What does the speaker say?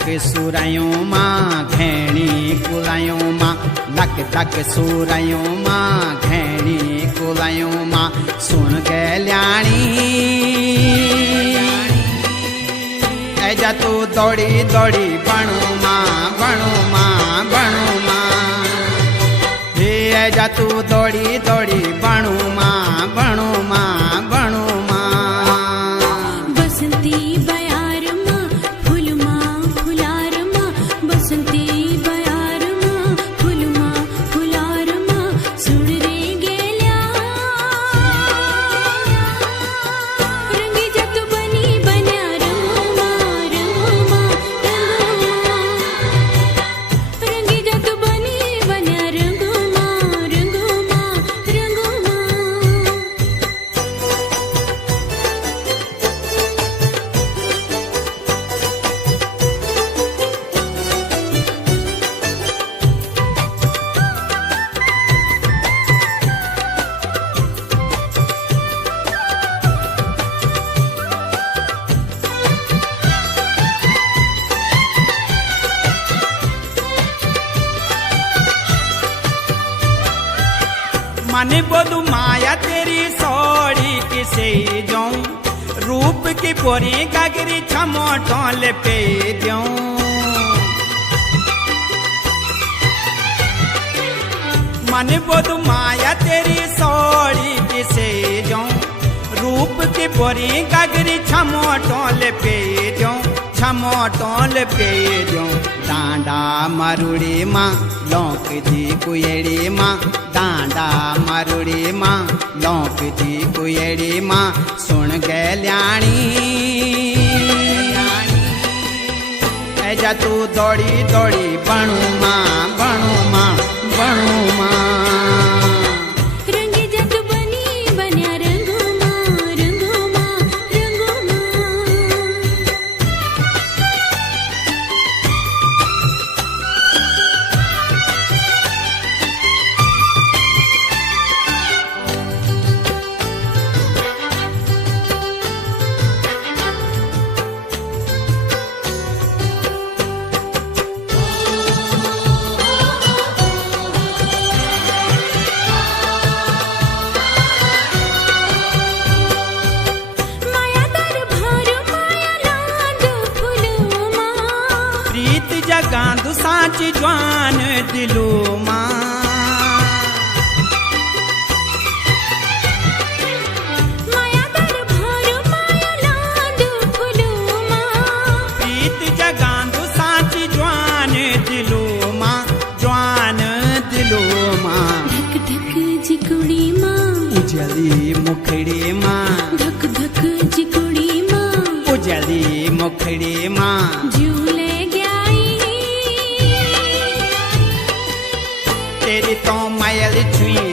धक सुरायूं मां घेणी कुलायूं मां लक धक सुरायूं मां घेणी कुलायूं मां सुन गल्याणी ऐजा तू दौड़ी दौड़ी बणू मां बणू मां बणू मां हे ऐजा तू दौड़ी दौड़ी बणू मां बणू मां बणू मां बसंती बयार मां फूल मां फुलार मां बसंती बयार मां फूल मां फुलार मां सुन रे गेल्या रंगी जत बनी बन्या रंगो मां रंगी जत बनी बन्या रंगो मां रंगो मां रंगो मां मन बोलू माया तेरी सोड़ी किसे जाऊं रूप की पोरी गगरी छमो टोल पे जाऊं मन बोलू माया तेरी सोड़ी किसे जाऊं रूप की पोरी गगरी छमो टोल पे जाऊं छमो टोल पे जाऊं डांडा मरुड़ी मां लौक दी कुएड़ी मां डांडा मरुड़ी मां लौक दी कुएड़ी मां सुन गल्याणी ऐजा तू दौड़ी दौड़ी बणू मां बणू मां बणू मां रंगी जत बनी बन्या रंगो मां रंगो मां रंगो मां माया दर भार माया लांद फूलो मां प्रीत जगांदु साच ज्वान दिलो मां माया दर भार माया लांद फूलो मां प्रीत जगांदु साच ज्वान दिलो मां ज्वान दिलो मां धक धक जिकुड़ी मां उजली मुखड़ी मां धक धक जिकुड़ी मां उजली मुखड़ी मां झूले गयाई तेरी तो मायल छुई